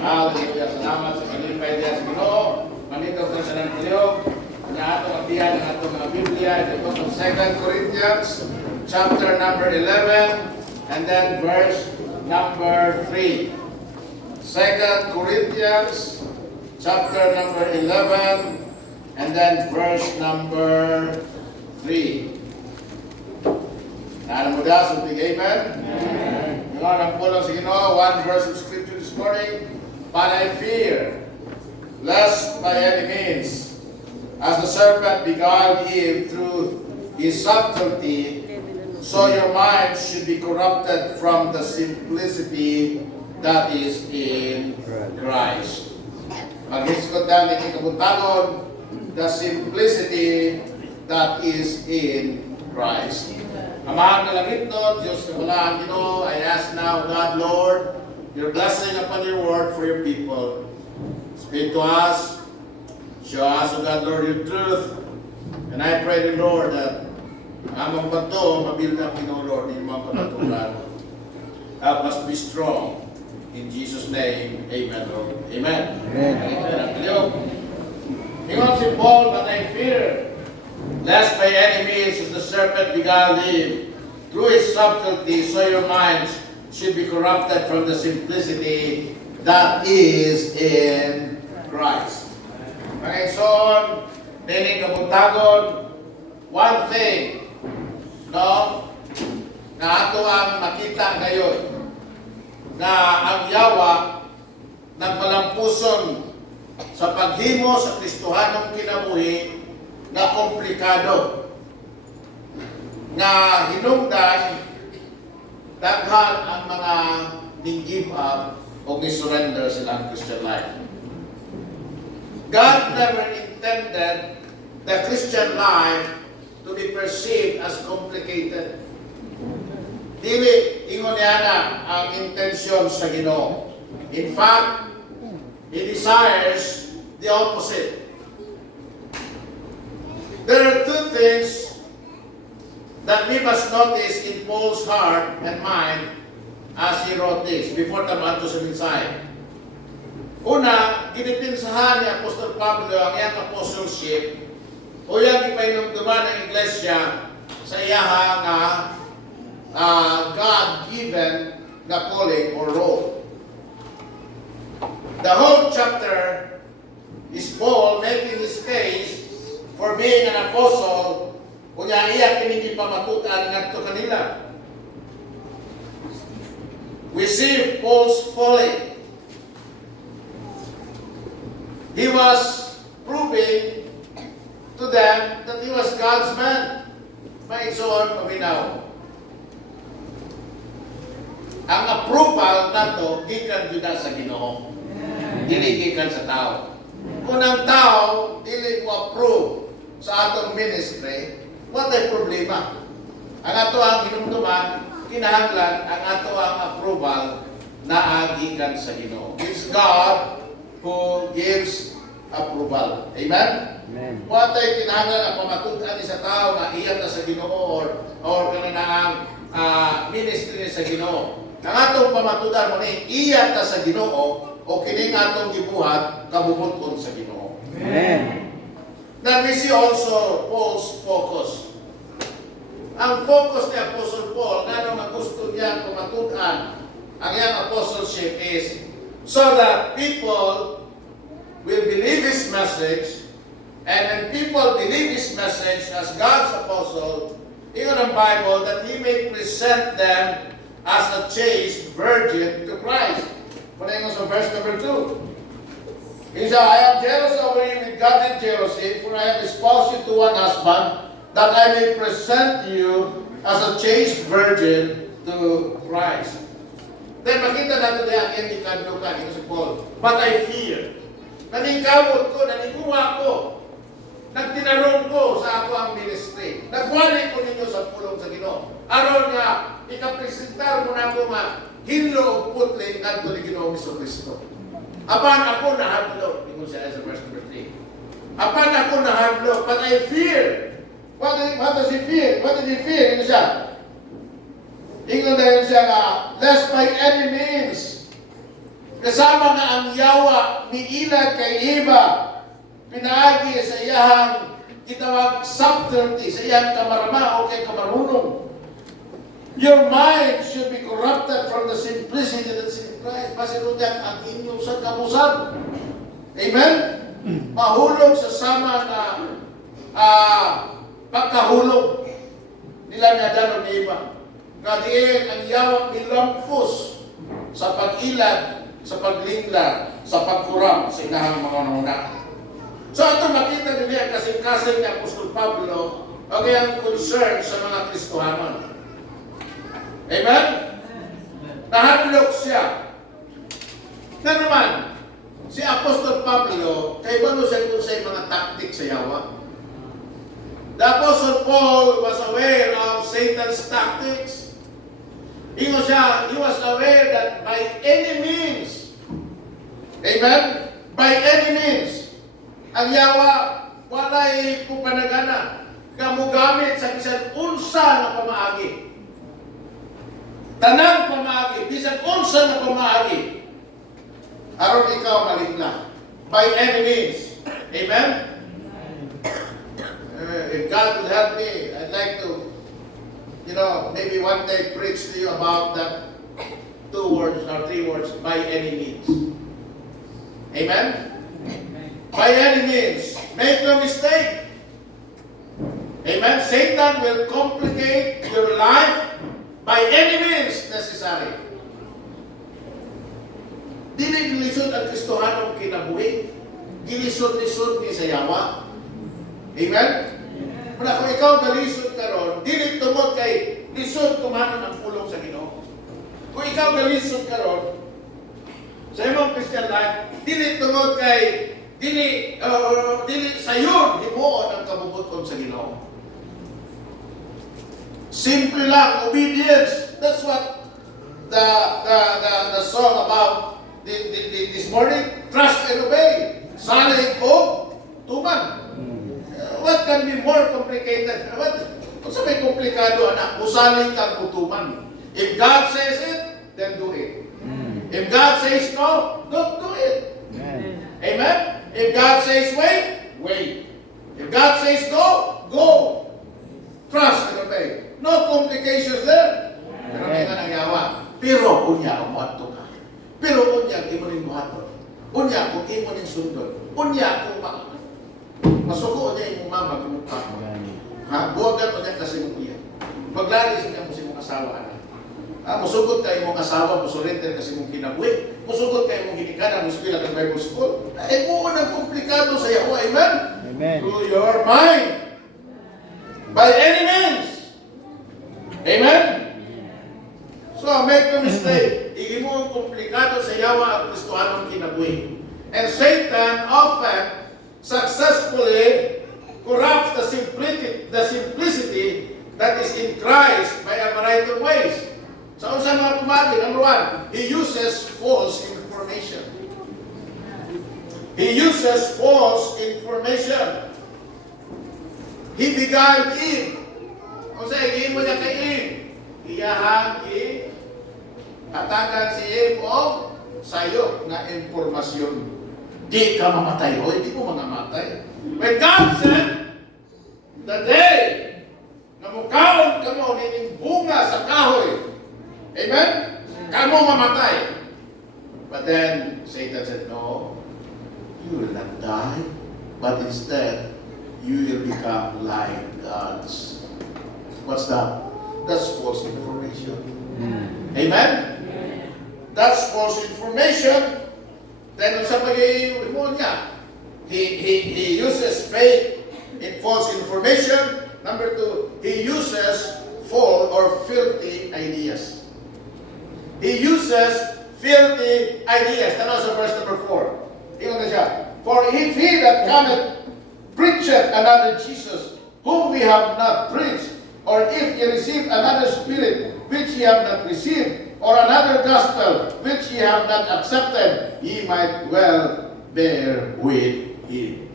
Hallelujah. Salamat sa kalipay diya sa Ginoo. Manito sa sanang Ginoo. Nga atong abiyan ng atong mga Biblia. Ito po sa 2 Corinthians chapter number 11 and then verse number 3. 2 Corinthians chapter number 11 and then verse number 3. Naalam mo da, so big amen? Amen. Ngayon, ang pulang sa Ginoo, one verse of scripture this morning. But I fear, lest by any means, as the serpent beguiled Eve through his subtlety, so your minds should be corrupted from the simplicity that is in Christ. Mag-hiskot namin ikabuntagon, the simplicity that is in Christ. Amahan na langit nun, Diyos na walaan Ginoo, I ask now, God, Lord, your blessing upon your word for your people. Speak to us, show us, O God, Lord, your truth. And I pray, the Lord, that amang bato, mabuild up, Ginoo, Lord, in mga kapaturan. Help us be strong. In Jesus' name, amen, Lord. Amen. Amen. Ingon si Paul, but I fear, lest by any means as the serpent beguiled Eve through his subtlety, so your minds should be corrupted from the simplicity that is in Christ. Mga igsoon, dining kabuntagon, one thing, no, na ato ang makita ngayon, na ang yawa nagmalampuson sa paghimo sa Kristohanong kinabuhi na komplikado, nga hinungdan daghan ang mga ning-give up o ni-surrender silang Christian life. God never intended the Christian life to be perceived as complicated. Dili ingon niya na ang intensyon sa Ginoo. In fact, He desires the opposite. There are two things that we must notice in Paul's heart and mind as he wrote this before tamato sa mensahe. Una, ginipinsahan ni Apostol Pablo ang iyang apostleship o iyang ipainomduman ng iglesia sa iyaha nga God-given na calling or role. The whole chapter is Paul making his case for being an apostle, kunya iya kining ipamatukan ngadto kanila. We see Paul's folly. He was proving to them that he was God's man. Maigsoon paminaw. Ang approval nato gikan jud sa Ginoo. Dili gikan sa tao. Kung ang tao dili mo approve sa atong ministry, what ay problema? Ang ato ang hinumduman, kinahanglan ang ato ang approval na agikan sa Ginoo. It's God who gives approval. Amen? Amen. What ay kinahanglan ang pamatutan ni sa tao na iyan na sa Ginoo or kanang ministry ni sa Ginoo. Ang atong pamatutan mo ni iyan na sa Ginoo o kining atong gibuhat kabubuton sa Ginoo. Amen. Then we see also Paul's focus. Ang focus ni Apostle Paul, nga nung gusto niya pamatukan ang iyang apostleship is so that people will believe his message, and when people believe his message as God's apostle, ingon ang Bible that he may present them as a chaste virgin to Christ. Panayin sa verse number 2. He said, I am jealous over you with godly jealousy, for I have espoused you to one husband, that I may present you as a chaste virgin to Christ. Then makita natin niya ang hindi kandukan, ito si Paul. But I fear. Naningkamot ko, naniguha ko. Nagtinarong ko sa ako ang ministry. Nagwali ko ninyo sa pulong sa Ginoo. Aron nga, ikapresentar mo na ako nga, hinlo o putling kanto ni Ginoo Kristo. Apan ako nahadlok, ingon siya sa verse number 3. Apan ako nahadlok, but I fear. What does he fear? What did he fear? Ino siya? Ingon dahil siya nga, lest by any means, Kasama nga ang yawa, miilag kay Eva, pinaagi sa iyahang kitawag subtlety, sa iyang kamarama o kay kamarunong. Your mind should be corrupted from the simplicity that's in Christ. Pasinunan ang inyong sa kamusan. Amen? Mahulog sa sama na pagkahulog nila na Adan ni Eva. Kadiin ang yawang nilampos sa pag-ilag, sa paglingla, sa pagkurang sa ilahang mga nuna. So ito makita nila ang kasing-kasing ni Apostol Pablo o kayang concern sa mga Kristohanon. Amen? Nahadlok siya. Na naman, si Apostol Pablo, kay ba siya kung sa mga tactics sa yawa? The Apostle Paul was aware of Satan's tactics. He was aware that by any means, amen? By any means, ang yawa, walay pupanagana, kamugamit sa bisan unsa na pamaagi. Tanang pamaagi, bisan unsa na pamaagi. Aron ikaw maligla. By any means. Amen? If God will help me, I'd like to, maybe one day preach to you about that 2 words or 3 words, by any means. Amen? By any means. Make no mistake. Amen? Satan will complicate your life by any means necessary. Dili gilisod ang Kristohanong kinabuhi. Gilisod-lisod ni sa yawa. Amen? Muna kung ikaw galisod karon, dili tungod kay lisod tumanon ang pulong sa Ginoo. Kung ikaw galisod karon sa imong Christian life, dili tungod kay dili sayon himuon ang kabubuton sa Ginoo. Simple lang, obedience. That's what the song about this morning. Trust and obey. Salig o tuman. What can be more complicated? Kung sa may komplikado, anak, usaling kang kutuman. If God says it, then do it. If God says no, don't do it. Amen? If God says wait, wait. If God says go, go. Trust and obey. No complications there. Pero may nga nangyawa. Pero unya ang muhato ka. Pero unya ang imo ning muhato. Unya kung imo ning sundon. Unya kung masuko niya yung mama, kumukha mo. Ha? Buwagan mo niya kasi mong iya. Maglari siya mo sa mong asawa, anak. Ha? Musugot ka yung mong asawa, musurrender kasi mong kinabuhi. Musugot ka yung mong ginikana, musugot ka ng Bible School. Ay, buo ng komplikado sa iyo. Amen? Amen. To your mind. By any means. Amen? So, make no mistake. Igi mo ang komplikado sa yawa ang Kristohanong kinabuhi. And Satan often successfully corrupts the simplicity that is in Christ by a variety of ways. So, unsa mga pumagi? Number 1, he uses false information. He uses false information. He beguiled Eve. Unsa igin mo niya kay Eve? Iyahang hatagan si Eve o sayo na impormasyon. Di ka mamatay. O, hindi mo mangamatay. When God said, the day na mukaon ka mo, nining bunga sa kahoy. Amen? Kamo mamatay. But then, Satan said, no, you will not die, but instead, you will become like gods. What's that? That's false information. Amen? That's false information. Then sa pag-iimon niya, he uses faith in false information. Number 2, he uses false or filthy ideas. He uses filthy ideas. Tanaw sa verse number 4. Tingnan na siya. For if he that cometh preacheth another Jesus, whom we have not preached, or if ye receive another spirit, which ye have not received, or another gospel, which ye have not accepted, ye might well bear with him.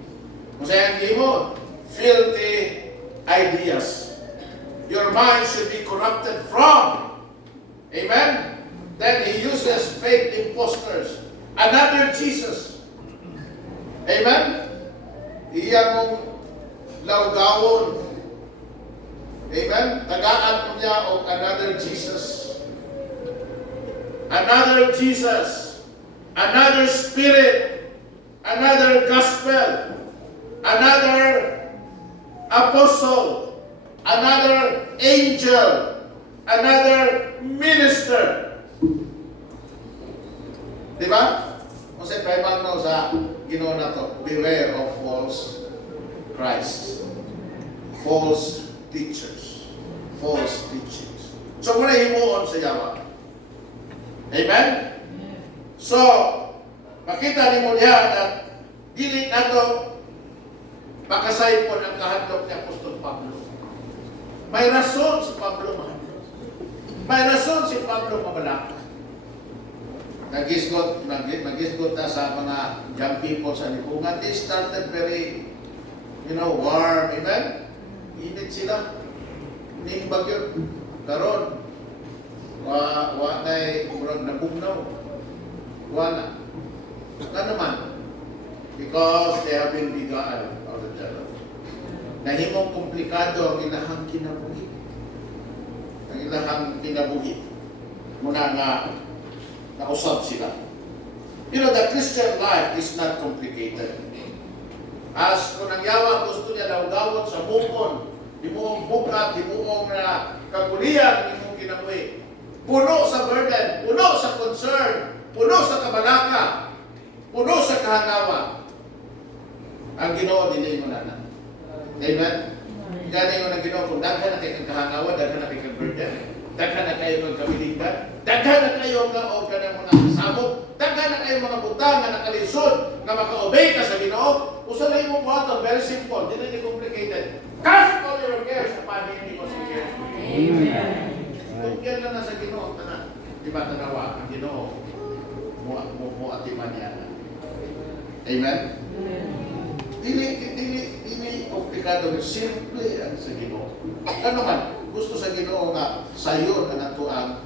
Kung saan mo, filthy ideas. Your mind should be corrupted from. Amen? Then he uses fake imposters. another Jesus. Amen? Iya mong lawgawon. Amen? Tagaan mo niya o another Jesus. Another Jesus. Another Spirit. Another Gospel. Another Apostle. Another Angel. Another Minister. Diba? Kasi paibang na sa Ginoo na to, beware of false Christ. False teachers. False teachings. So, muna himuon sa Yawa. Amen? So, makita ni mo diya na dili na to makasay po ang kahadlok ni Apostol Pablo. May rason si Pablo mahadlok. May rason si Pablo mabalak. Nagisgot na sa mga young people sa lipungan. They started very, warm. Amen? Init sila. Ning bagyo. Karon. Wa na'y murag nabugnaw. Wala. Ano naman? Because they have been bigaan of the devil. Nahimong komplikado ang ilahang kinabuhi. Ang ilahang kinabuhi. Muna nga nausap sila. The Christian life is not complicated. As kung nangyawa, gusto niya lawgawon sa bukon, di mo ang bukat, di mo ang kagulian, di mo kinabuhi. Puno sa burden, puno sa concern, puno sa kabalaka, puno sa kahangawa. Ang Ginoo dinhi mo na. Amen? Gani mo na Ginoo, kung daghan na kayo ng kahangawa, daghan na kayo ng burden, daghan na kayo ng kabilinggan, daghan na kayo ng mga kasabog, daghan na kayo mga butang na nakalisod, na maka-obey ka sa Ginoo. Usa lang yung mga very simple, di na complicated. Cast all your cares upon Him because He cares for you. Amen. Tungkol na sa Ginoo, tanan. Di ba tanawa, ang Ginoo, mo atiman niya. Amen? Dili komplikado, simple ang sa Ginoo. Ano man, gusto sa Ginoo nga sayon ang ato ang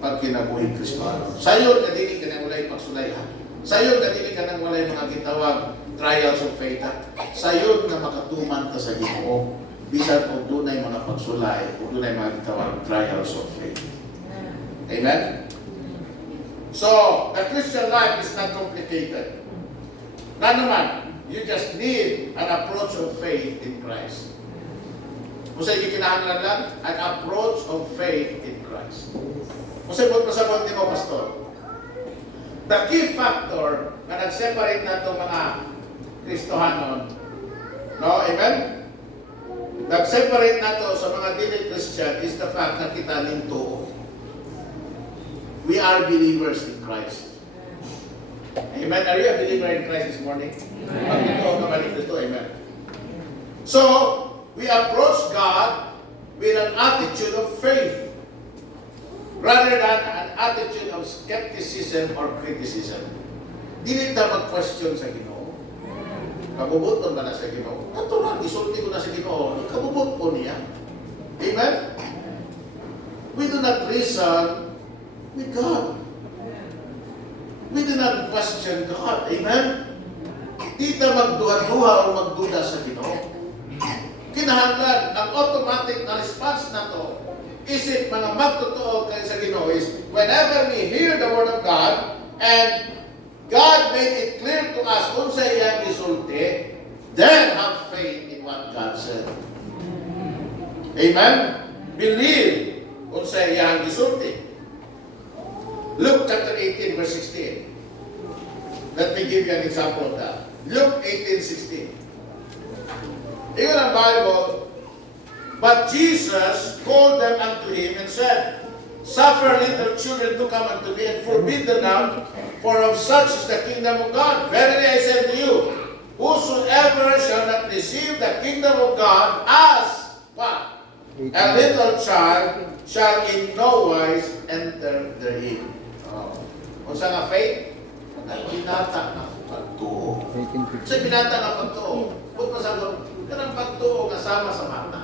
pagkinabuhi Kristiyano. Sayon na dili ka nang walay pagsulayhan. Sayon na dili ka nang walay mga gitawag trials of faith. Sayon na makatuman ka sa Ginoo. Bisan kung dunay mga pagsulay, kung dunay mga gitawag trials of faith. Amen? So, the Christian life is not complicated. Na naman, you just need an approach of faith in Christ. Kung sa ikinahanglan lang, an approach of faith in Christ. Kung sa pasabot ni mo, Pastor, the key factor na nag-separate na itong mga Kristohanon, no? Amen? Nag-separate na ito sa mga dili Christian is the fact na kita ninto. We are believers in Christ. Amen? Are you a believer in Christ this morning? Pag ito ang kabalik nito, amen. So, we approach God with an attitude of faith rather than an attitude of skepticism or criticism. Dili ta mag-question sa Ginoo. Kabubuton ba na sa Ginoo? Ato lang, isulti ko na sa Ginoo. Kabubot po niya. Amen? We do not reason with God. We do not question God. Amen? Di ta magduha-duha o magduda sa Ginoo. Kinahanglan, ang automatic na response na to, isip mga magtotoo kayo sa Ginoo is, whenever we hear the Word of God, and God made it clear to us kung sa iyang isulti, then have faith in what God said. Amen? Believe kung sa iyang isulti. Luke chapter 18, verse 16. Let me give you an example of that. Luke 18:16. Tingnan ang Bible. But Jesus called them unto him and said, Suffer little children to come unto me, and forbid them not, for of such is the kingdom of God. Verily I say to you, whosoever shall not receive the kingdom of God as what? A little child shall in no wise enter therein. Kung sa nga faith, ang binata na pagtuo. Sa binata na pagtuo, kung masagot, kanang pagtuo kasama sa mata.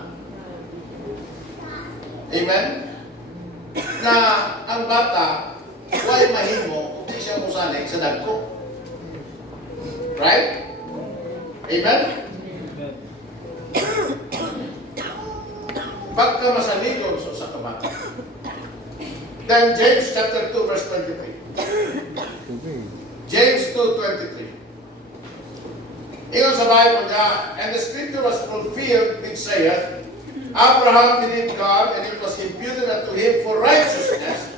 Amen? Na ang bata, huwag mahimo kung di siya usahay balik sa dagko. Right? Amen? Pagka masaligon sa kamata. Then James chapter 2 verse 23. James 2:23. Ingon sa Bible niya, and the scripture was fulfilled which saith, Abraham believed God, and it was imputed unto him for righteousness,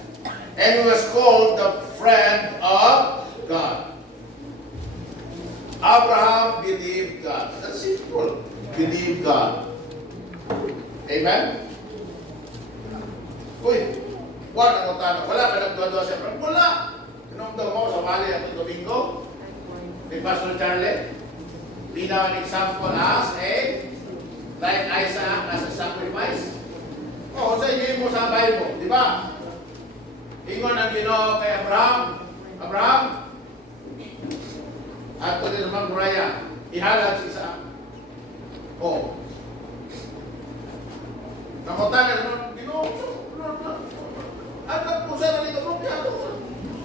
and he was called the friend of God. Abraham believed God. That's simple. Believe God. Amen? Uy, wala na tanong. Wala ka nagdodwa siya. Wala. Pinumdog mo sa Mali at Domingo. Ni Pastor Charlie. Binaw an example as like Isaac as a sacrifice. O, sa inyo mo sa Bible. Di ba? Ingon ang Ginoo kay Abraham. Abraham, at ito din naman Moriah, ihalag si Isaac. O. Kamutan na naman, Ginoo, at nagpusa na nito propyado.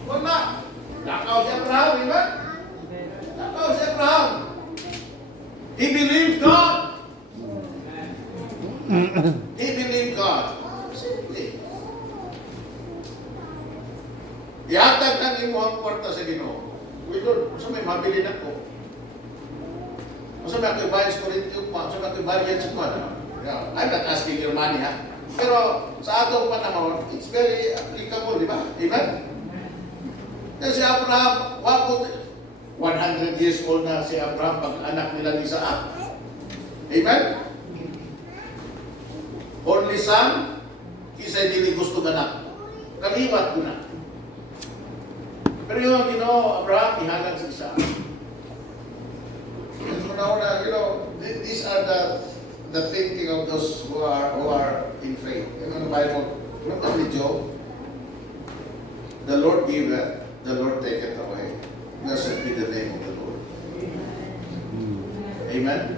Wala. Lakaw si Abraham, di ba? Lakaw si Abraham. He believed God. He believed God. Simply. Ihatag ng imo ang kwarta sa Ginoo. Uy, Lord, sa may mabili na ko. Sa may ako'y bayad sa Corinthians pa, sa may ako'y bayad sa kuwan. I'm not asking your money, ha? Pero sa atong panahon, it's very applicable, di ba? Amen? Kasi si Abraham, 100 years old na si Abraham pag anak nila ni Isaac. Amen? Only son, kisa'y dili gusto ganak. Kaliwat ko na. Pero yung Ginoo, Abraham, ihalag si Isaac. These are the thinking of those who are in faith. In the Bible, remember with Job? The Lord giveth, the Lord taketh away. Blessed be the name of the Lord. Amen?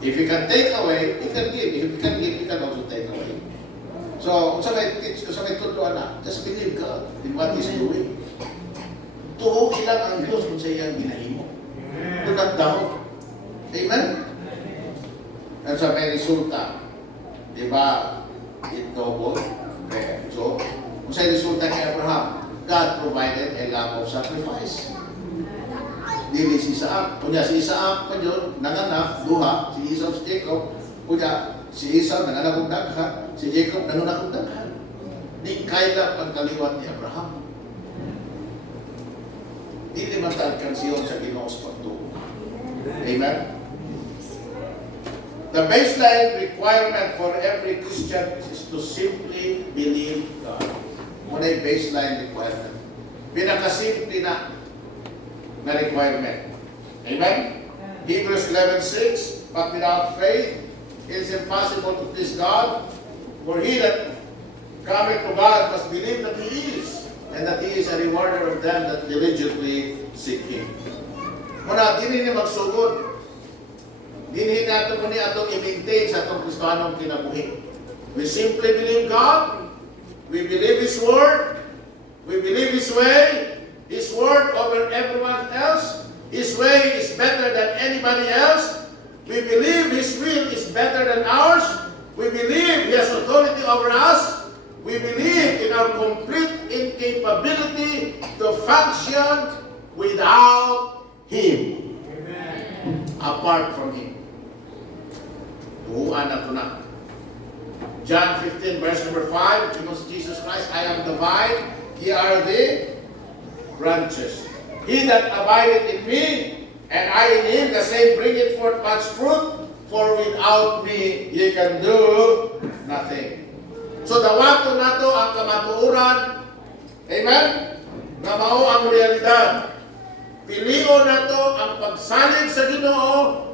If He can take away, He can give. If He can give, He can also take away. So, kung sa may tutuan na, just believe God in what He's doing. Tuho ilang ang Diyos kung sa iyang ginahimo. Tunag daw. Amen? At sa may resulta, di ba, it double, so, kung sa resulta kay Abraham, God provided a lamb of sacrifice. Dili si Isaac. Kunya si Isaac pa yun, nanganak, duha, si Esau si Jacob. Kunya si Esau nanganak kong daghan, si Jacob nanganak kong daghan. Di kaila pagkaliwat ni Abraham. Dili man talkan siyon sa Ginoo sa pagtuo. Amen? The baseline requirement for every Christian is to simply believe God. Muna yung baseline requirement. Pinakasimple na requirement. Amen? Hebrews 11:6, but without faith, it is impossible to please God. For he that cometh to God must believe that He is, and that He is a rewarder of them that diligently seek Him. Muna, din ni magsugod. Din nato mo ni atong i-maintain sa atong Kristiyanong kinabuhi. We simply believe God. We believe His Word. We believe His way. His Word over everyone else. His way is better than anybody else. We believe His will is better than ours. We believe He has authority over us. We believe in our complete incapability to function without Him. Amen. Apart from Him. Tuhuan na ito na. John 15 verse number 5, Jesus Christ, I am the vine, ye are the branches. He that abideth in me, and I in him, the same bringeth forth much fruit, for without me ye can do nothing. So dawato na to ang kamatuuran, amen? Na mao ang realidad. Pilion na to ang pagsalig sa Ginoo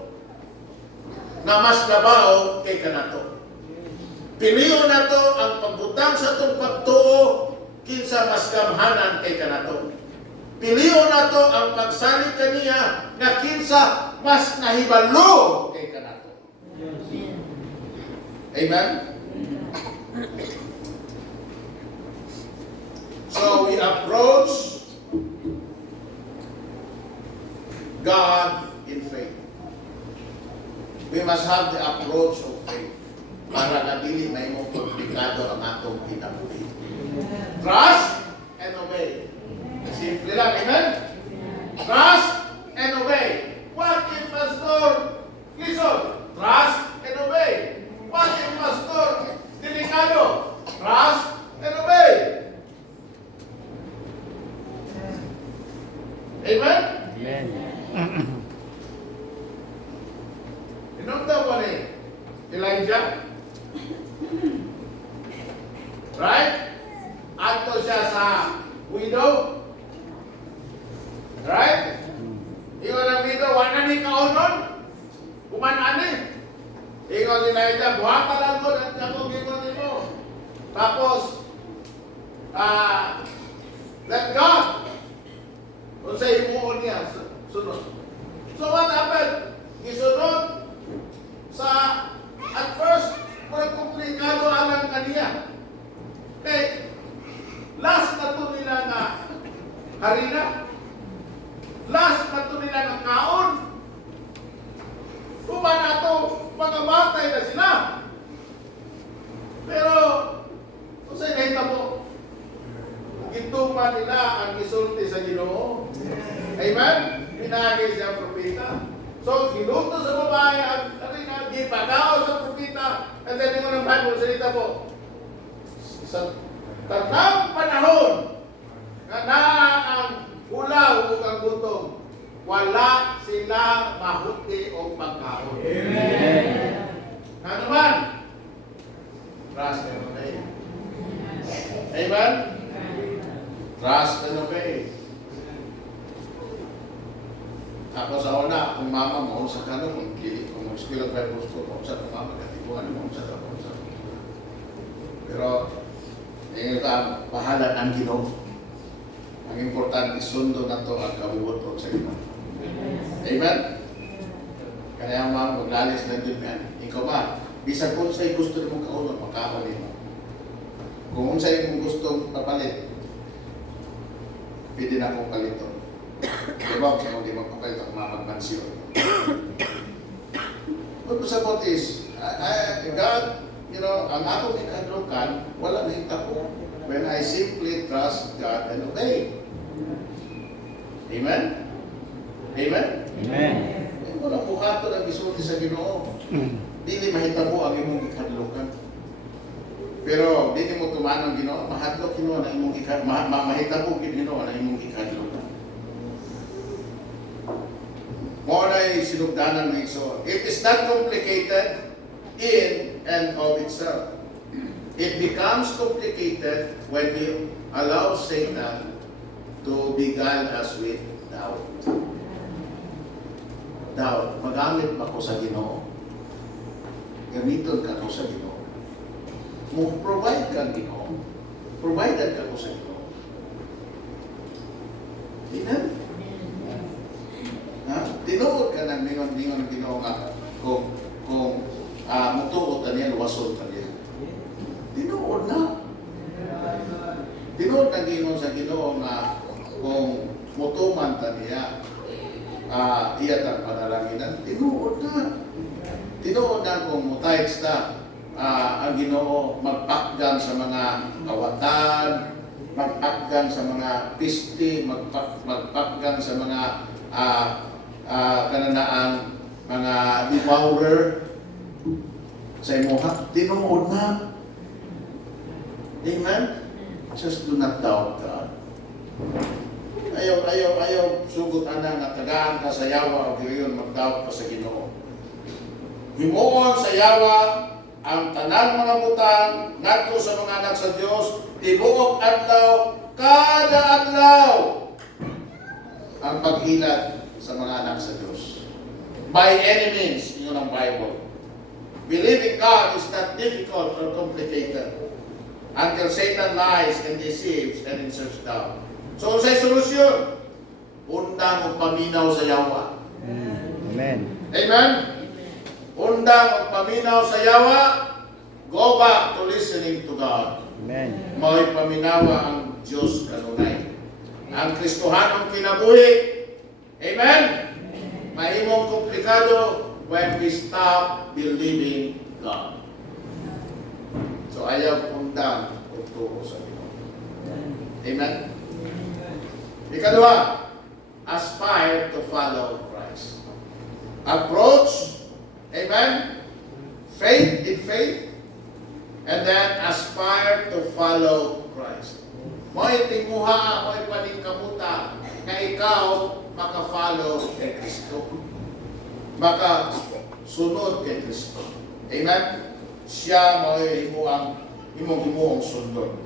na mas labaw kay kanato. Pilion na to ang pagbutang sa itong pagtuo kinsa mas gamhanan kay kanato. Pilion na to ang pagsalig kaniya na kinsa mas nahibalo kay kanato. Amen? So we approach God in faith. We must have the approach of faith para na dili may mong komplikado ang atong kinabuhi. Trust and obey. Simple lang, amen? Trust and obey. What if pastor? Listen, trust and obey. What if pastor? Delikado. Trust and obey. Amen? Amen. Inumdaw mo ni Elijah? Right? Ato siya sa widow. Right? Ingon ang widow, wala ni kaunon. Kumanan ni. Ingon si Elijah, buhata lang ko at ako gingon mo. Tapos, let God. Kung sa imuon niya, sunod. So what happened? Gisunod sa, at first, komplikado alang kaniya. Okay, last na to nila nga harina. Last na to nila nga kaon. Kuman na to, mga batay na sila. Pero, kung sa'yo kahit mo, gituman nila ang isulti sa Ginoo. Amen? Pinagay siya ang propeta. So, giluto sa babae ang harina, gipagao sa propeta, and then yung ng Bible, salita po, sa tanang panahon na ang ulaw o ang gutom, wala sila mahuti o pagkaon. Amen. Ano man? Trust and obey. Amen? Trust and obey. Ako sa una, kung mama mo, sa kanon, kung mag-skill of Bible school, kung sa mama, katibuan mo, sa kapon sa. Pero, yung ka, bahala ng Ginoo. Ang importante, sundo na to ang kabubuton sa Ginoo. Amen? Kaya ang mga maglalis na din yan. Ikaw ba, bisag kung sa'yo gusto mong kaulog, makakalit mo. Kung sa'yo mong gustong papalit, pwede na akong palito. Diba, kung hindi magpapalit ako mamagpansyon. But the support is, God, you know, ang akong ikadlukan, wala na hitako when I simply trust God and obey. Amen? Amen? Amen. Walang bukato ng isulti sa Ginoo. Dili mahitabo ang imong ikadlukan. Pero dili mo tumanong Ginoo, mahadlok Ginoo na imong mahitabo Ginoo na imong ikadlukan. Mo na sinugdanan ng iso. It is not complicated in and of itself. It becomes complicated when we allow Satan to beguile us with doubt. Doubt. Magamit ba ko sa Ginoo? Gamiton ka ko sa Ginoo. Provide ka Ginoo. Provided ka ko sa Ginoo. Amen? Ha? Tinuod ka ng ningon ng Ginoo nga kung mutuot na niya, luwasod na niya. Tinuod na. Tinuod na Ginoo sa Ginoo nga kung mutuman ta niya, iya tang panalanginan, tinuod na. Tinuod na kung mutites na ang Ginoo magpakgan sa mga kawatan, magpakgan sa mga pisti, magpakgan sa mga kananaang mga devourer sa imuha, tinuod na. Amen? Just do not doubt God. Ayaw sugot ana nga tagaan ka sa yawa o giyon mag-doubt ka sa Ginoo. Himuon sa yawa ang tanan mga butang ngadto sa mga anak sa Dios tibuok adlaw kada adlaw ang paghilad sa mga anak sa Diyos. By any means, yun ang Bible. Believing God is not difficult or complicated until Satan lies and deceives and inserts doubt. So, sa solusyon, undang o paminaw sa yawa. Amen. Amen? Undang o paminaw sa yawa, go back to listening to God. Amen. Mao'y paminawa ang Diyos kanunay. Ang Kristohanong kinabuhi. Amen? Mahimong komplikado when we stop believing God. So ayaw pundan o turo sa Ginoo. Amen? Ikadua, aspire to follow Christ. Approach, amen? Faith in faith, and then aspire to follow Christ. Mo'y tinguha, mo'y paningkamuta, na ikaw maka-follow kay Kristo. Maka-sunod kay Kristo. Amen? Siya mo'y imong sundon.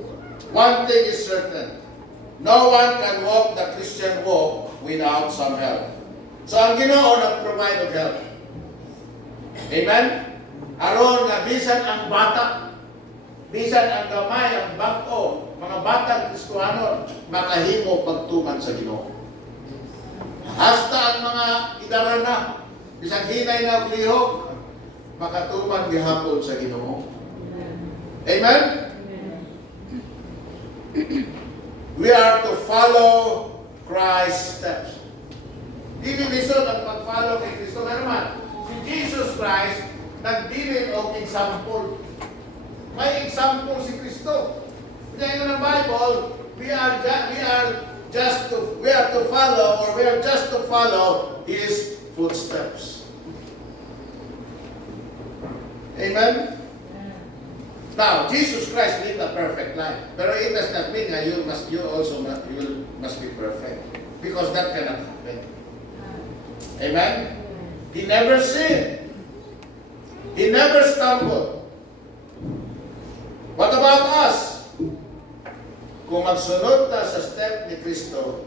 One thing is certain, no one can walk the Christian walk without some help. So ang Ginoo nag-provide of help. Amen? Aron nga bisan ang bata, bisan ang gamay, ang bag-o, mga batang Kristohanon, makahimo pagtuman sa Ginoo. Hasta ang mga idarana, bisan hinay na lihok, makatuman gihapon sa Ginoo. Amen? We are to follow Christ's steps. Dili lisod ang pag-follow kay Kristo. Nga naman, si Jesus Christ nagbilin og example. May example si Kristo. Kaya ng Bible, we are just to follow His footsteps. Amen? Now, Jesus Christ lived a perfect life. Pero it does not mean that you must be perfect. Because that cannot happen. Amen? He never sinned. He never stumbled. What about us? Kung magsunod ta sa step ni Kristo,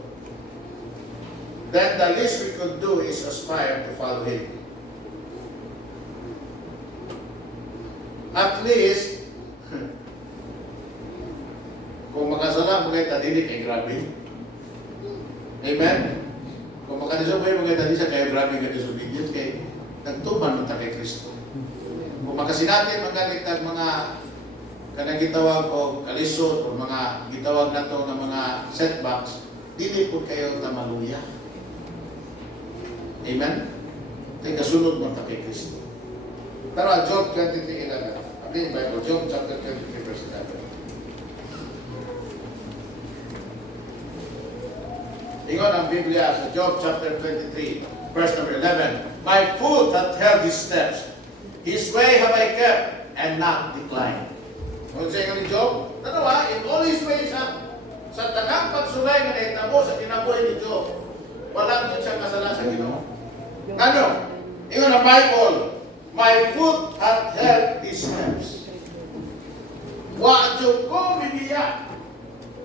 then the least we could do is aspire to follow Him. At least, kung makasala mga itadili kay grabe. Amen? Kung makadisok mga itadili sa kay grabe kay disobedience kay nagtuman kita kay Kristo. Kung makasinatin mga kanang gitawag o kalisod o mga gitawag na to ng mga setbacks, dili po kayo na maluya. Amen? Kaya kasunod mo ta kay Kristo. Pero Job 23:11. Abin Bible, Job chapter 23 verse 11. Ingon ang Biblia sa Job chapter 23 verse number 11. My foot hath held his steps. His way have I kept and not declined. Kung siya ni Job, tanawa, in all his ways sa tanang pagsulay nga nahitabo sa kinabuhi ni Job, wala din siya kasala sa Ginoo. Ano? Ingon ang Bible, my foot hath held his steps. Wa Job ko bibiya.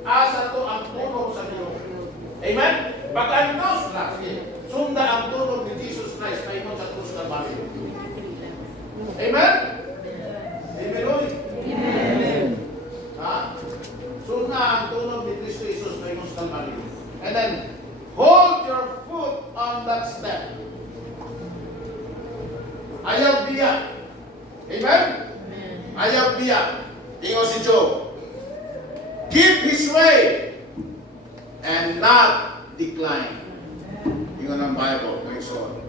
Asa to ang tunog sa Ginoo. Amen? Bagantos na. Sunda ang tunog ni Jesus Christ na ingon sa krus ng Kalbaryo. Amen? Amen. Amen. Ha? Sunda ang tunog ni Kristo Jesus na ingon sa Kalbaryo. And then, hold your foot on that step. Ayaw biya. Amen? Ayaw biya. Ingon si Job. Keep his way and not decline. Ingon ang Bible, may son.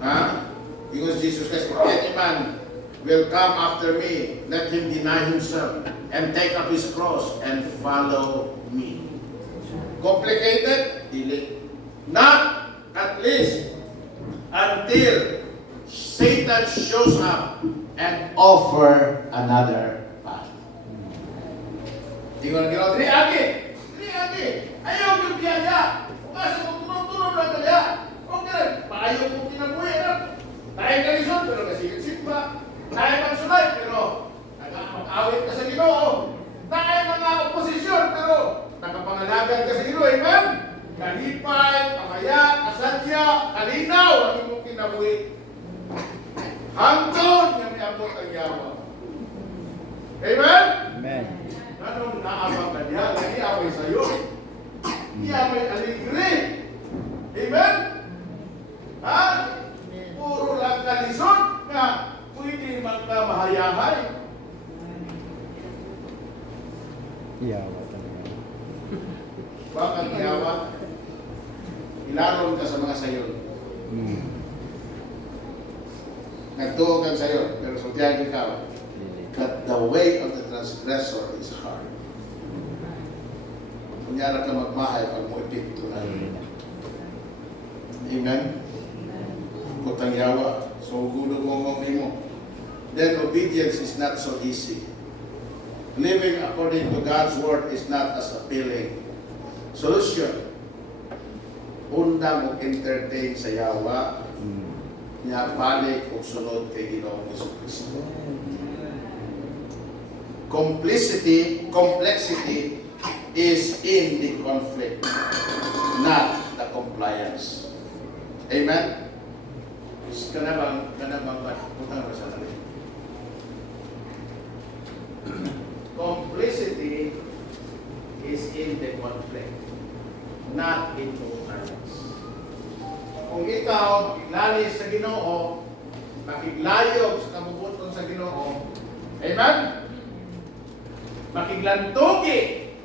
Ha? Ingon si Jesus Christ, if any man will come after me, let him deny himself and take up his cross and follow me. Complicated? Dili. Not at least until Satan shows up and offer another path. Ingon ang Dili agi! Ayaw yung biyaga! Kasi kung tulong-tulong lang kaya, okay, paayaw kong kinabuhi na. Tayo kalisod, pero kasigit-sit ba? Tayo magsulay, pero mag-awit ka sa Ginoo. Tayo mga oposisyon, pero nakapangalagan ka sa Ginoo, amen? Kalipay, pamaya, kasadya, kalinaw ang imong kinabuhi. Hangtod nga may abot ang yawa. Amen? Amen. Anong naabang ka niya? Lagi away sa'yo. Niya may aligre. Amen? Ha? Puro lang kalisod nga pwede magkamahayahay. Iyawa talaga. Bakit iyawa? Ilaron ka sa mga sayon. Mm. Nagtuo kang sa'yo, pero sultihan ikaw. But the way of the transgressor is hard. Kunyara ka magmahay pag mo ipinto na. Amen? Kutang yawa. So, gulo mo mo. Then obedience is not so easy. Living according to God's word is not as appealing. Solution. Una mo entertain sa yawa, niya balik o sunod kay Ginoong Jesucristo. Complexity is in the conflict, not the compliance. Amen? Kanabang, putang ba sa natin? Complicity is in the conflict, not in compliance. Kung ikaw makilalis sa Ginoo, makiglayog sa kabubuton sa Ginoo, amen? Makiglantugi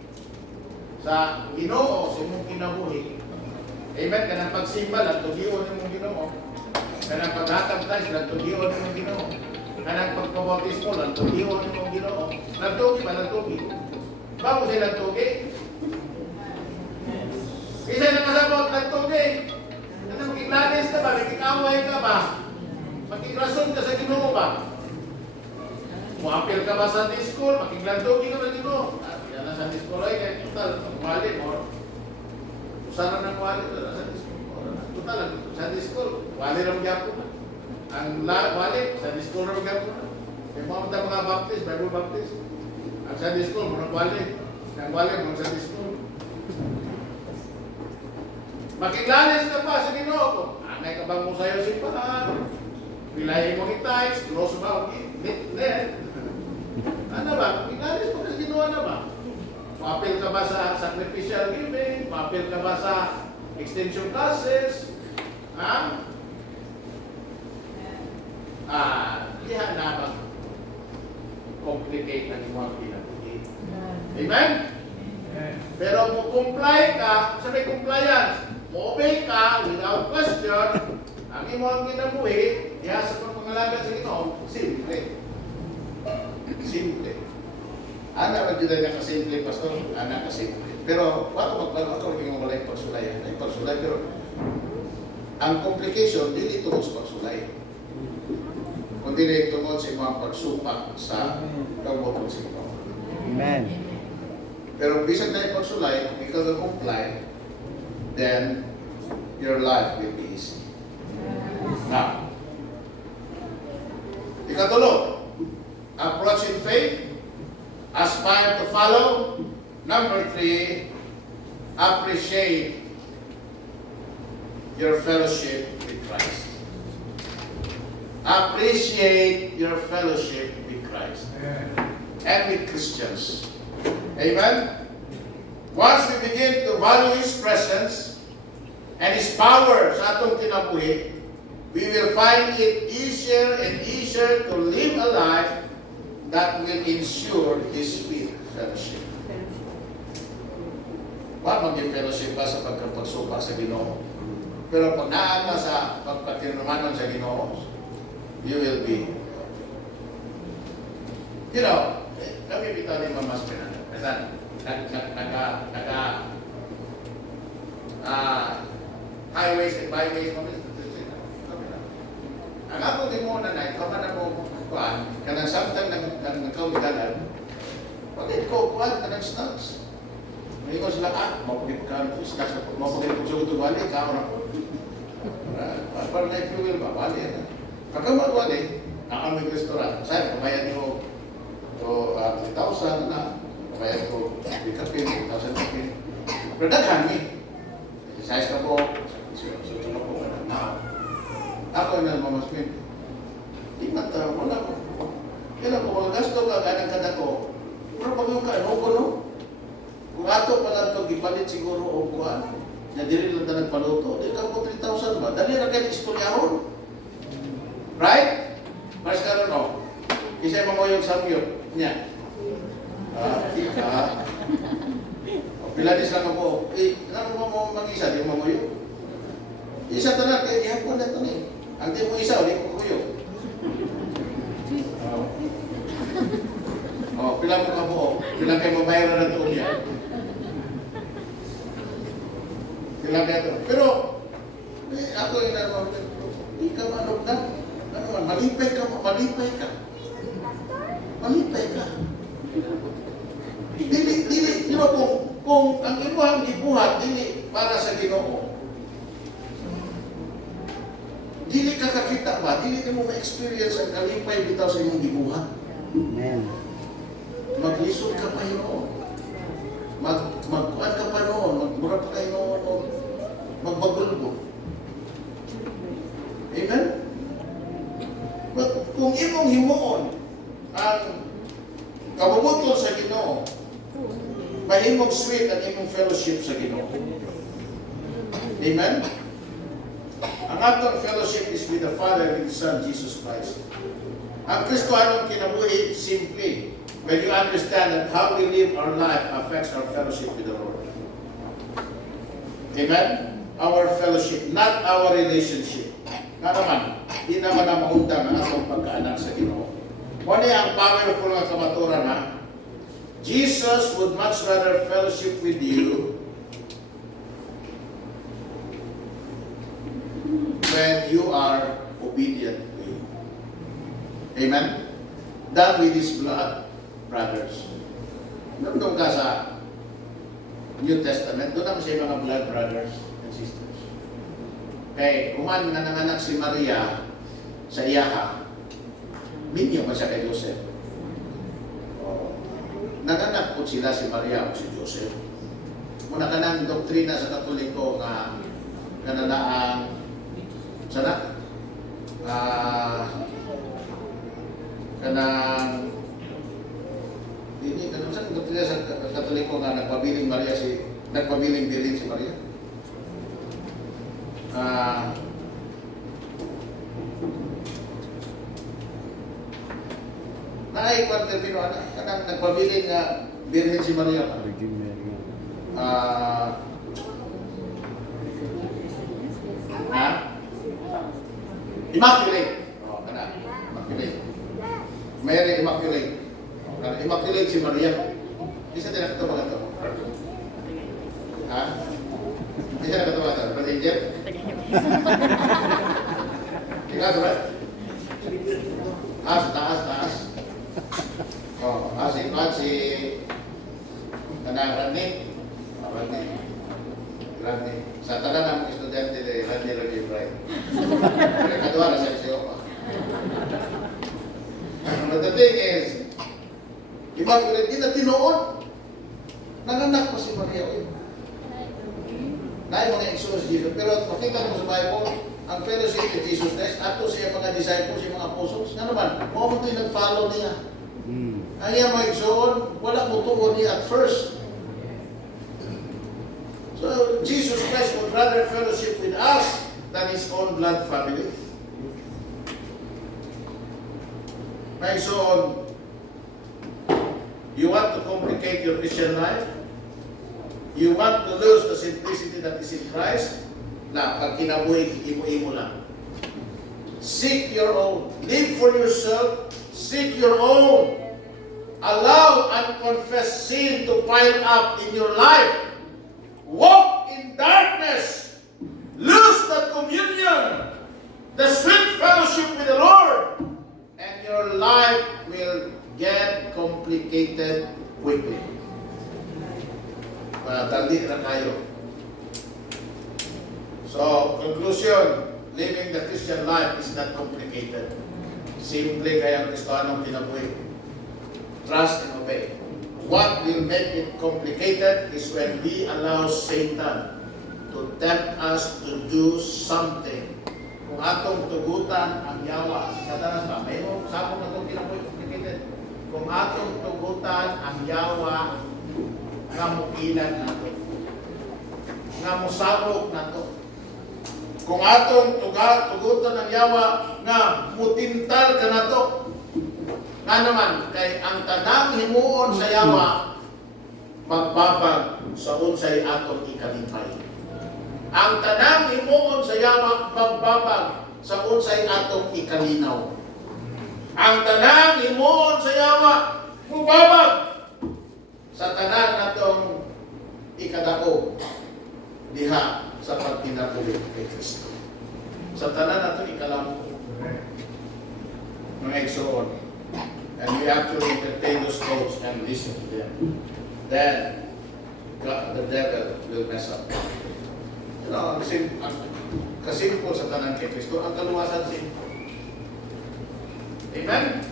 sa Ginoo sa imong kinabuhi. Amen? Kanang pagsimba lang tugion imong Ginoo. Kanang paghatag tayo lang tugion imong Ginoo. Kanang pagpabautismo lang tugion imong Ginoo. Lantugi ba lantugi? Bago sila lantugi? Isa na kasabot lantugi. Ano magiglanis ka ba? Magigaway ka ba? Magigrason ka sa Ginoo ba? Muapil ka ba sa Sunday school? Makiglantugi ka ba Ginoo? Yan na Sunday school ay kaya total. Wali mo. Usara ng wali ito na Sunday school. Total, Sunday school. Wali rin gyapo na. Ang wali, Sunday school rin gyapo na. Yung mga baptist, Bible baptist. Ang Sunday school, muna wali. Ang wali, muna Sunday school. Makiglanis ka pa sa Ginoo. Anay ka bang mo sa'yo simbahan? Pilahin mo ni tithes, close ba? Net. Ano ba? Makiglanis mo sa Ginoo na ba? Mapil ka ba sa sacrificial giving? Mapil ka ba sa extension classes? Ha? Diyan na ba? Complicate na mga pinabuhi. Amen? Pero kung comply ka, sa may compliance, obey ka without question, ang imo ang kinabuhi, diya sa pangangalaga sa Ginoo, simple. Simple. Ana ba dito na kasimple, pastor? Ana kasimple. Pero, ako maging malay pagsulayan. Ay pagsulay, pero ang complication, dili tungkol sa pagsulay. Kundi dili tungkol sa mga pagsupak sa kabubuton sa Ginoo. Amen. Pero bisag na yung pagsulay, kung ikaw na-comply, then your life will be easy. Now, ikatulo, approach in faith, aspire to follow. Number 3, appreciate your fellowship with Christ. Appreciate your fellowship with Christ and with Christians. Amen? Once we begin to value His presence and His power sa atong kinabuhi, we will find it easier and easier to live a life that will ensure His sweet fellowship. What mag-fellowship ba sa pagkapagsupak sa Ginoo? Pero pag naan ka sa pagpatirmanon sa Ginoo, you will be. You know, kami bitaw ni Mama Spinana. Kasi highways and byways mo. Ang ako din mo na ikaw man ako kuhaan, kanang samtang nagkaumigalan, pagit ko kuhaan, kanang snacks. May ko sila, mapagit ka, snacks na po, mapagit ko sa utubali, kao na po. Para na fuel ba, wali na. Pagka magwali, ang aming restaurant, saan, kumayan ko 3,000 na, kumayan ko 3,000 kapin. Pero daghan size ka po, susunod ka po, ako na mamasmin. Di mata, wala ko. Kailan ko, mga gasto ka, ganang kada ko. Pero pag yung kaano ko, no? Kung ato pala ito, gipalit siguro o kuhan, na diri lang na nagpaluto, di ka po 3,000 ba? Dali na kayo istoryahon. Right? Mas ka no? Kisa'y mamoyog samyog. Niya. Pilatis lang ako. Ano mo mag-isa, di mo mamoyog? Isa tanan, kaya ihapon na ito ni. Ang di mo isa, hindi ko kuyo. Pila mo ka mo, pila kayo mabayaran na ito niya. Pila kayo ito. Pero, ako yung nanonood, hindi ka manok na. Ano man, malipay ka. Malipay ka. Di ba kung ang imuhang gibuhat, dili para sa Ginoo. Dili ka kakita ba? Dili ka mo ma-experience ang kalipay bitaw sa imong gibuhat. Amen. Maglisod ka pa noon. Magkuhan ka pa noon. Magmura pa kayo noon. Magbagulbo. Amen? But kung imong himuon ang kabubuton sa Ginoo, mahimong sweet ang imong fellowship sa Ginoo. Amen? Ang atong fellowship is with the Father and the Son, Jesus Christ. Ang Kristohanong kinabuhi, simply, when you understand that how we live our life affects our fellowship with the Lord. Amen? Our fellowship, not our relationship. Nga naman, di naman ang maundang ang atong pagkaanak sa Ginoo. Muna ang powerful nga kamaturan ha. Jesus would much rather fellowship with you when you are obedient to Him. Amen? Than with His blood brothers. Nandun ka sa New Testament, doon naman sa mga blood brothers and sisters. Kaya kuman nga nanganak si Maria sa iyaha, minyo man siya kay Joseph. Nanganak po sila si Maria o si Joseph. Muna ka ng doktrina sa Katoliko nga kananaang sana kanang hindi kanang saan doktrina sa Katoliko nga nagpabiling Birhen si Maria. Naay kwan termino kanang nagpabiling nga Birhen si Maria. Virgin Mary. Immaculate. Kana Immaculate. Mary Immaculate. Kana Immaculate si Maria. Isa din nakatawa ka to. Ha? Isa nakatawa ka to. Brother Angel? Tingnan ba? Taas. Si kanang Randy. Sa tanan ng estudyante de Randy lagi bright. Kaya kadua na siya pa. But the thing is, Immaculate, kita tinuod. Nanganak pa si Maria. Naay mga exodus Jesus. Pero makita mo sa Bible, ang fellowship ni Jesus Christ, ato siya mga disciples, yung mga apostles, nga naman, mo ito yung nag-follow niya. Ang iya mga igsoon, wala mo tuon niya at first. So, Jesus Christ would rather fellowship with us than His own blood family. Mga igsoon, you want to complicate your Christian life? You want to lose the simplicity that is in Christ? Na pag kinabuhi, imo-imo lang. Seek your own. Live for yourself. Seek your own. Allow unconfessed sin to pile up in your life. Walk in darkness. Lose the communion, the sweet fellowship with the Lord, and your life will get complicated quickly. Matali na kayo. So, conclusion, living the Christian life is not complicated. Simple kayang Kristohanong kinabuhi. Trust and obey. What will make it complicated is when we allow Satan to tempt us to do something. Kung atong tugutan ang yawa, Satanas ba? May mo, sabong na itong kinabuhi complicated. Kung atong tugutan ang yawa, nga mukilan na ito. Nga musabog na ito. Kung atong tugutan ang yawa, nga mutintal ka na ito. Nga naman, kay ang tanang himuon sa yawa, magbabag sa unsay atong ikalipay. Ang tanang himuon sa yawa magbabag sa unsay atong ikalinaw. Ang tanang himuon sa yawa magbabag sa tanan atong ikadao diha sa pagkinabuhi kay Kristo. Sa tanan atong ikalampo. Mga igsoon. And we actually entertain those thoughts and listen to them. Then God, the devil will mess up. You know, kasimple sa tanan kay Kristo, ang kaluwasan simple. Amen?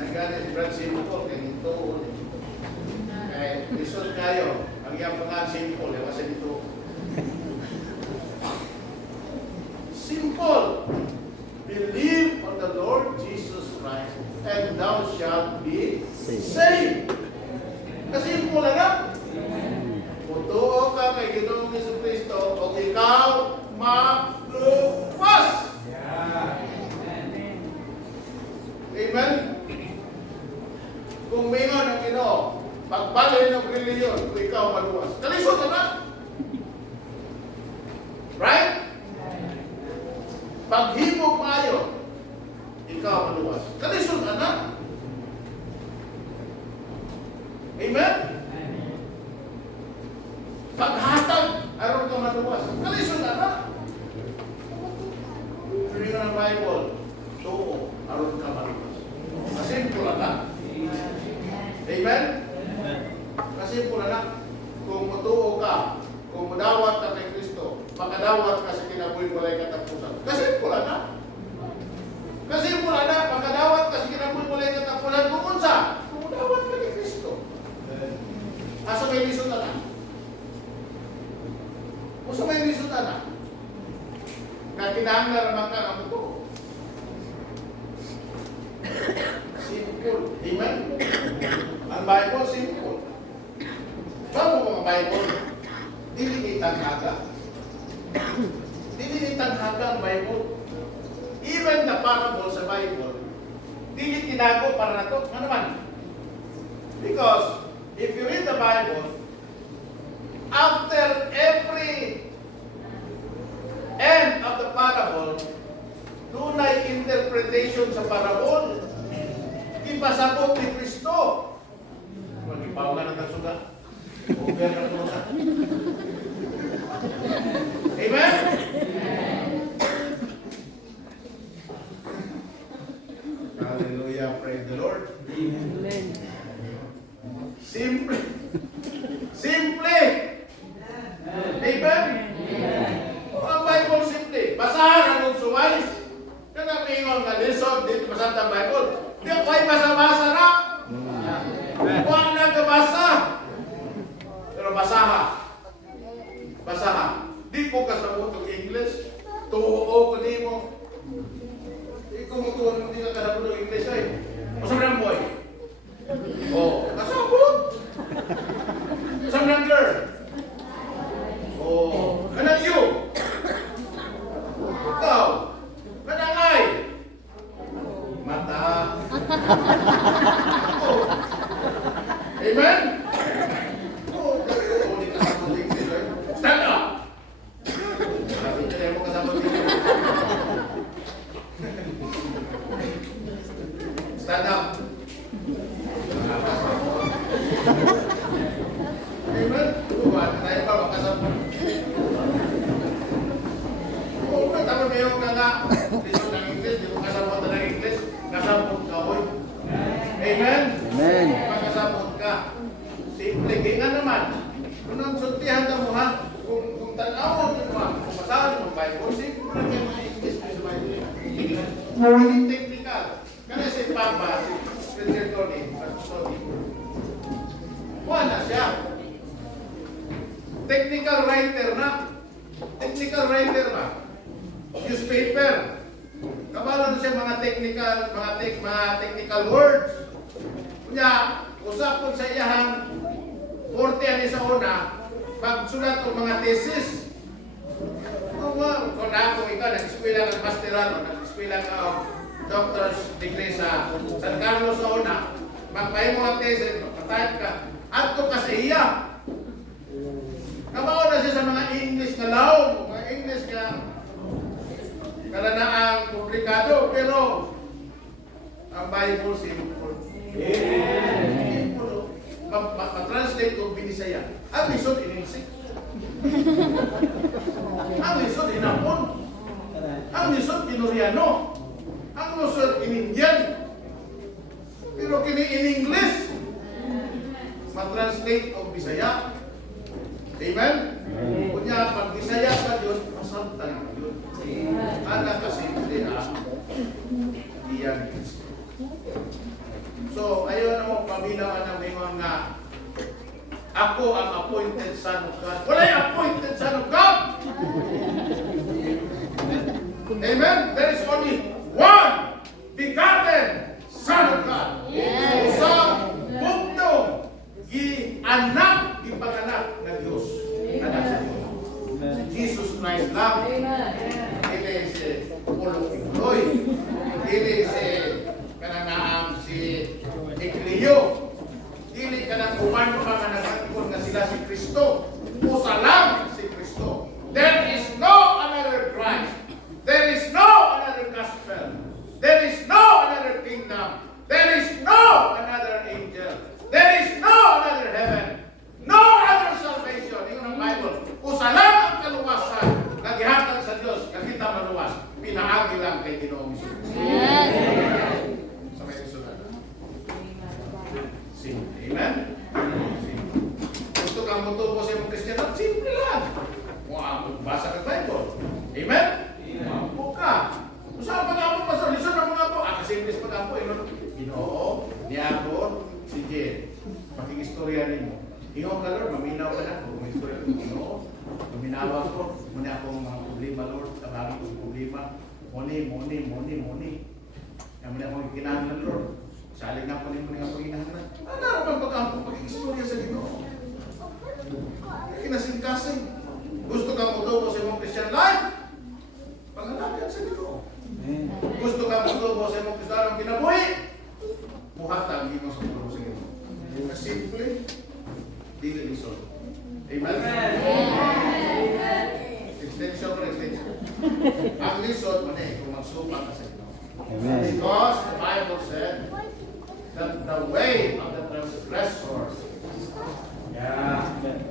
My God, si Brad simple, kaya ito, kaya listen kayo, ang iyang mga simple, kasi ito. Simple. Believe on the Lord Jesus Christ, and thou shalt be saved. Kasimple na lang. Mutuo ka kay Ginoong Jesucristo o ikaw maluwas. Amen? Kung mingon ang Ginoo, pagbalin ng reliyon, kung ikaw maluwas. Kalisod na ba? Right? Paghimog maayo, ikaw maluwas. Kalisod na na. Amen? Paghatag, aron ka maluwas. Kalisod na na. Reading ng Bible, tuo, aron ka maluwas. Kasimple na. Amen? Kasimple na. Kung matuo ka, kung madawat ka kay Kristo, makadawat ka sa kinabuhi walay katapusan. Kasimple na. Kasimple na. Makadawat ka sa kinabuhi walay katapusan. Kung unsa, kung madawat ka kay Kristo. Asa may lisod na. Asa may lisod na. Na kinahanglan naman ka ng mutuo. Simple. Amen? Ang Bible, simple. Bago mga Bible, dilinitan haga. Dilinitan haga ang Bible. Even the parable sa Bible, dilit tinago para na ito. Ano naman? Because, if you read the Bible, after every end of the parable, dunay interpretation sa parable. Ipasabot ni Kristo. Mag-ipaw ka na ng suga. Over na suga. Amen? Hallelujah. Praise the Lord. Amen. Simple. Simple. Amen? Ang Bible simple. Basahan ang suwalis. Kaya pingon nga lisod dito masanta ang Bible. Di ako ay basa-basa na. Huwag na kabasa. Pero basaha. Basaha. Di ko kasabot ng English. Tuo ko di mo. Di ko mutuon mo di ka kasabot ng English ay. Masama ng boy. Oh, kasabot. Masama ng girl. Oh, kanang you. Ikaw. Kanang ay. Mata. Oh. Amen? Oh, di kasabot ng English ay. Stand up. Hindi mo kasabot ng English. Stand up. Amen? Buwan, tayo pa makasabot. Oo, tama ba yung nga lisod ng English, di mo kasabot ng English, kasabot ka, hoy. Amen? Amen. Makasabot ka. Simple, nga naman. Kung nang sultihan ka mo ha, kung tanawon mo ha, kung basahan mo Bible, simple lang yung mga English sa Bible. Hindi technical. Kasi si Papa, si Spencer Tony, wala siya. Technical writer na. Technical writer na. Newspaper. Kabalan siya mga technical words. Kunya, usapon sa iyahang 40 ani sa una, magsulat ng mga thesis. Kung ako ikaw, nag-eskwela ng masterano, nag-eskwela ka doctor's degree sa San Carlos sa una, magpahin mo ang thesis, magpatype ka, ato kasi iya. Kamao na siya sa mga English na law, mga English nga kalanaang komplikado, pero ang Bible simple. Simple. Ma-translate ko binisaya. Ang lisod ininsik. Ang lisod inapon. Ang lisod inoriano. Ang lisod in-Indian. Pero kini in English, ma-translate o Bisaya. Amen? Kunya, pag Bisaya ka yun, masamtan ka yun. Ana kasi hindi iyan. So, ayaw na mo paminawan ng mingon nga ako ang appointed son of God. Wala yung appointed son of God! Amen? There is only one begotten Son of God. Usang bugtong anak, ipanganak ng Diyos. Anak sa Diyos. Si Jesus Christ lang. Dili si Pulong Iploy. Dili si kananaang si Eklio. Dili ka ng uman pa nga nagkakipon nga sila si Kristo. Usa lang si Kristo. There is no another Christ. There is no another gospel. There is no another kingdom. There is no another angel. There is no another heaven. No other salvation. Yun ang Bible. Usa lang ang kaluwasan. Nagihatag sa Diyos. Nakita maluwas. Pinaagi lang kay Ginoong Hesus. Sa may susunod. Simple. Amen? Simple. Gusto kang mutubo sa iyong Kristiyano? Simple lang. Basa ka Bible. Amen? Mampu ka. Usapan nga po, Pastor. Listen na mga po. Kasimple pa nga po. Ginoo, niyagon, sige. Makigistorya ninyo. Ingon ka, Lord, maminaw ka na. Kung may istorya ko, Ginoo, maminawa ko. Muna akong mga problema, Lord. Tabangin ko sa problema. Muni. Yan muna akong kinahanglan, Lord. Saling nga po ninyo nga pagkinahanglan. Ano ang pagkakampo, pakigistorya sa Ginoo? Kinasingkasing. Gusto kang utubo sa imong Christian life? Pangalagan sa Ginoo. Gusto kang utubo sa imong Kristiyanong kinabuhi? Muhatag hindi mo sa utubo sa Ginoo. Simple. Dili lisod. Amen? Extension. Ang lisod mo kung magsupa ka sa Ginoo. Because the Bible said that the way of the transgressor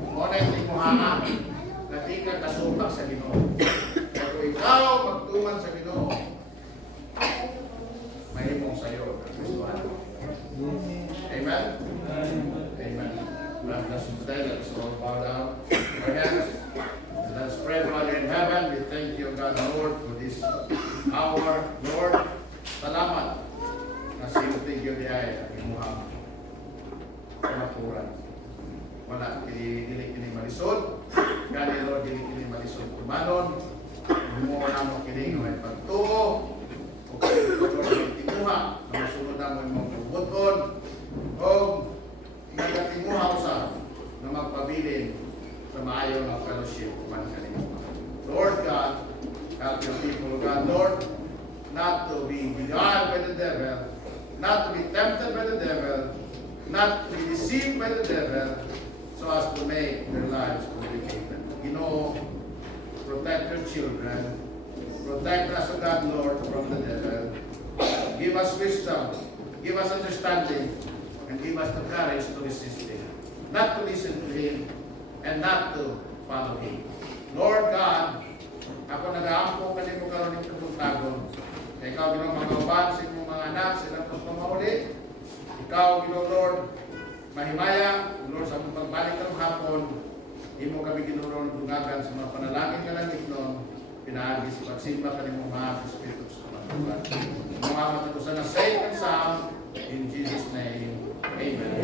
muna hindi mo haman na di ka kasubak sa Ginoo. Pero ikaw magtuman sa Ginoo, mahimong sa'yo ang Kristohan. Amen? Amen. God bless you today. Let us all bow down our heads. And let us pray, Father in heaven. We thank you, God, Lord, for this hour. Lord, salamat na sinutig yun ay ang imuhang kamapuran. Wala kini malisod. Gani Lord, dili malisod kumanon. Mo na mo kini may pagtuo. O Lord, timuha na masunod na mo imong bubuton. O nagatimuha usa na magpabilin sa maayo nga fellowship man kanimo. Lord God, help your people, God, Lord, not to be beguiled by the devil, not to be tempted by the devil, not to be deceived by the devil, so as to make their lives complicated. You know, protect your children, protect us, O God, Lord, from the devil. Give us wisdom, give us understanding, and give us the courage to resist him, not to listen to him, and not to follow him. Lord God, ako nag-aampo kanimo karon ng pagtutagon. Ikaw, Ginoo, mga uban sa inyong mga anak, silang pagpamauli. Ikaw, Ginoo, Lord, mahimaya, Lord, sa mong pagbalik ng hapon, imo kami ginuron dungagan sa mga panalangin nga langit noon, pinaagi sa pagsimba kanimo mga Espiritu sa mga matatusan na safe and sound, in Jesus' name, Amen.